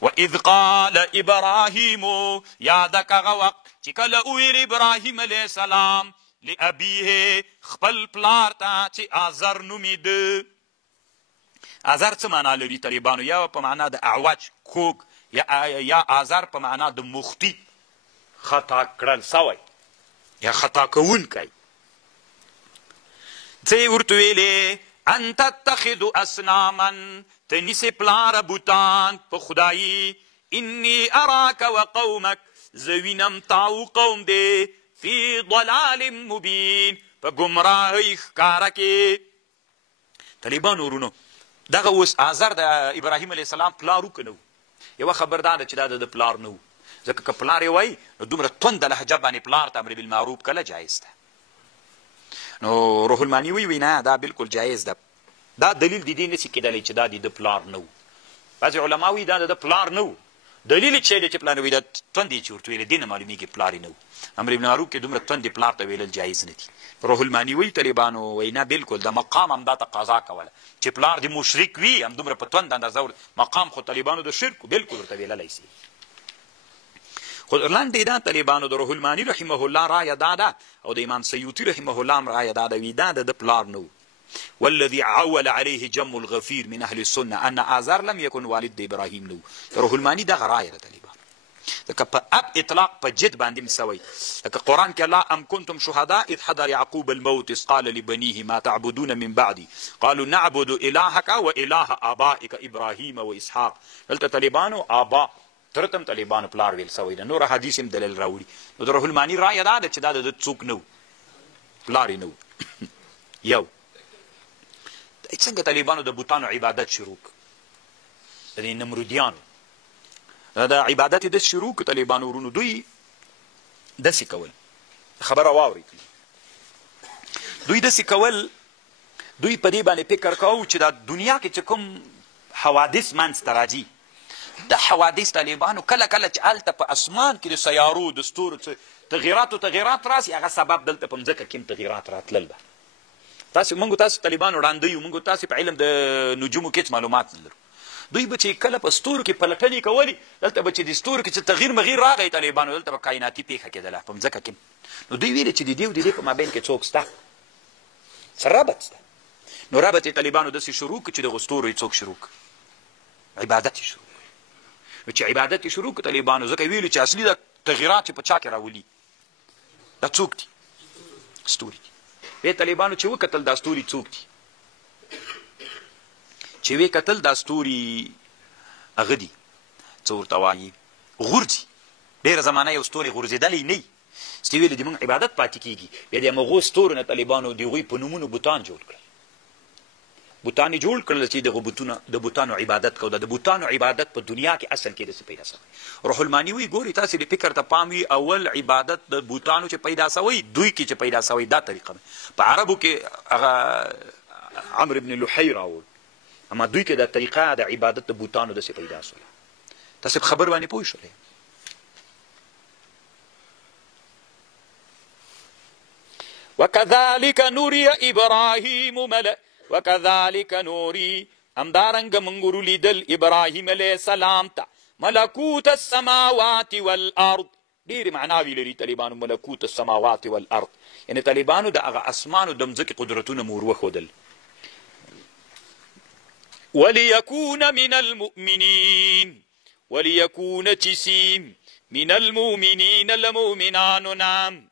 وإذ قال إبراهيم یاد کغه وقت چې کله وویل ابراهیم علیه السلام لأبیه خپل پلار ته چې آزر نومیده. آزر څه معنا لري طالبانو؟ یا په معنا د اعوج کوږ، یا آزر په معنا د مخطي خطا کړل سوی یا خطا کوونکی. څه یې ورته ویلې ان تتخذوا اصناما ته نیسې پلاره بوتان په خدایي. انی اراک وقومک زه وینم تا او قوم دی فی ضلال مبین په ګمراهۍ ښکاره کې. طالبانو ورونو دغه اوس آزر د ابراهیم علیه السلام پلار و که نه و؟ یوه خبر دا ده چې دا د پلار نه و، ځکه که پلار یې وایي نو دومره تونده لهجه باندې پلار ته امر بالمعروف کله جایز ده. نو روح المانی وی نه دا بالکل جایز ده. دا دلیل د دې نسي کېدلی چې دا د پلار نه و. بعضې علما وایي دا د پلار نه و، دلیل چې دی چې پلار وایي دا توندې چې ورته ویلې دې نه معلومېږي پلار یې نه و. امر بالمعروف کې دومره توندې پلار ته ویلل جایز نه دي. روح المانی وی طالبانو وی نه بالکل د مقام همدا تقاضا کوله چې پلار د مشرک وي همدومره په توند اندازه مقام خو طالبانو د شرک بالکل ورته ویللی سي. خو لنډې دا طالبانو د روح المانی رحمه الله رایه دا ده او د امام سیوطي رحمه الله هم رایه دا ده وي دا د پلار نه و. والذي عول عليه جم الغفير من اهل السنه ان آزر لم يكن والد ابراهيم نو. روح المانی دغه رایه ده طالبانو. لکه په اب اطلاق په جد باندې هم سوی. لکه قرآن کې الله ام کنتم شهداء اذ حضر یعقوب الموت اذ قال لبنيه ما تعبدون من بعدي قالوا نعبد الهك واله آبائك ابراهيم واسحاق. دلته طالبانو آبا ترتم طالبانو پلار ویل سوی ده. نور حدیث هم دلیل راوړي. نو د روح المانی رایه دا ده چې دا د څوک نه و، پلار یې نه و. یو څنګه طالبانو د بوتانو عبادت شروع د نمرودیانو دا عبادت یې داسې شروع کړو طالبانو ورونو. دوی داسې کول، خبره واورئ، دوی داسې کول، دوی په دې باندې فکر کوو چې دا دنیا کې چې کوم حوادث منځته راځي دا حوادث طالبانو کله کله چې هلته په اسمان کې د سیارو د ستورو تغیرات راسي هغه سبب دلته په مځکه کې هم تغیرات راتلل به. تاسو طالبانو وړاندې یو، موږ تاسې په علم د نجومو کې هېڅ معلومات نه لرو. دوی به چې کله په ستورو کې پلټنې کولې دلته به چې د ستورو کې چې تغییر مغیر راغی طالبانو دلته به کایناتي پیښه کېدله په مځکه کې. نو دوی ویلې چې د دې او د دې په مابین کې څوک شته، څه ربط شته. نو ربط یې طالبانو داسې شروع کړو چې دغو ستورو یې څوک شروع کړو، عبادت یې شروع کړو. نو چې عبادت یې شروع کړو طالبانو ځکه ویلو چې اصلي د تغییرات چې په چا کې راولي دا څوک دي؟ ستوري دي. بیا طالبانو چې وکتل دا ستوري څوک دي، چې وی کتل دا ستوري هغه دي څه ورته وایي غورځي. ډېره زمانه یو ستوري غورځېدلی نه وي، چې ویلې د موږ عبادت پاتې کېږي. بیا د همغو ستورو نه طالبانو د هغوی په نومونو بوتان جوړ کړل. بوتان یې جوړ کړل چې دغو د بوتانو عبادت کوو. د بوتانو عبادت په دنیا کې اصل کې داسې پیدا سوی. روح المانی وی ګوري تاسې د فکر ته پام وي اول عبادت د بوتانو چې پیدا سوی دوی کې چې پیدا سوی دا طریقه ده. په عربو کې هغه عمرو بن لحی راوړ، اما دوی کې دا طریقه د عبادت د بوتانو داسې پیدا سوله. تاسې په خبر باندې پوه شولې. وکذلک نوری ابراهیم وکذلک نوری همدارنګه موږ ولیدل ابراهیم علیه السلام ته ملکوت السماوات والارض. ډېرې معناوې لري طالبانو ملکوت السماوات والارض، یعنې طالبانو د هغه اسمانو د مځکې قدرتونه مو ور وښودل. وليكون من المؤمنين وليكون تسيم من المؤمنين المؤمنان نام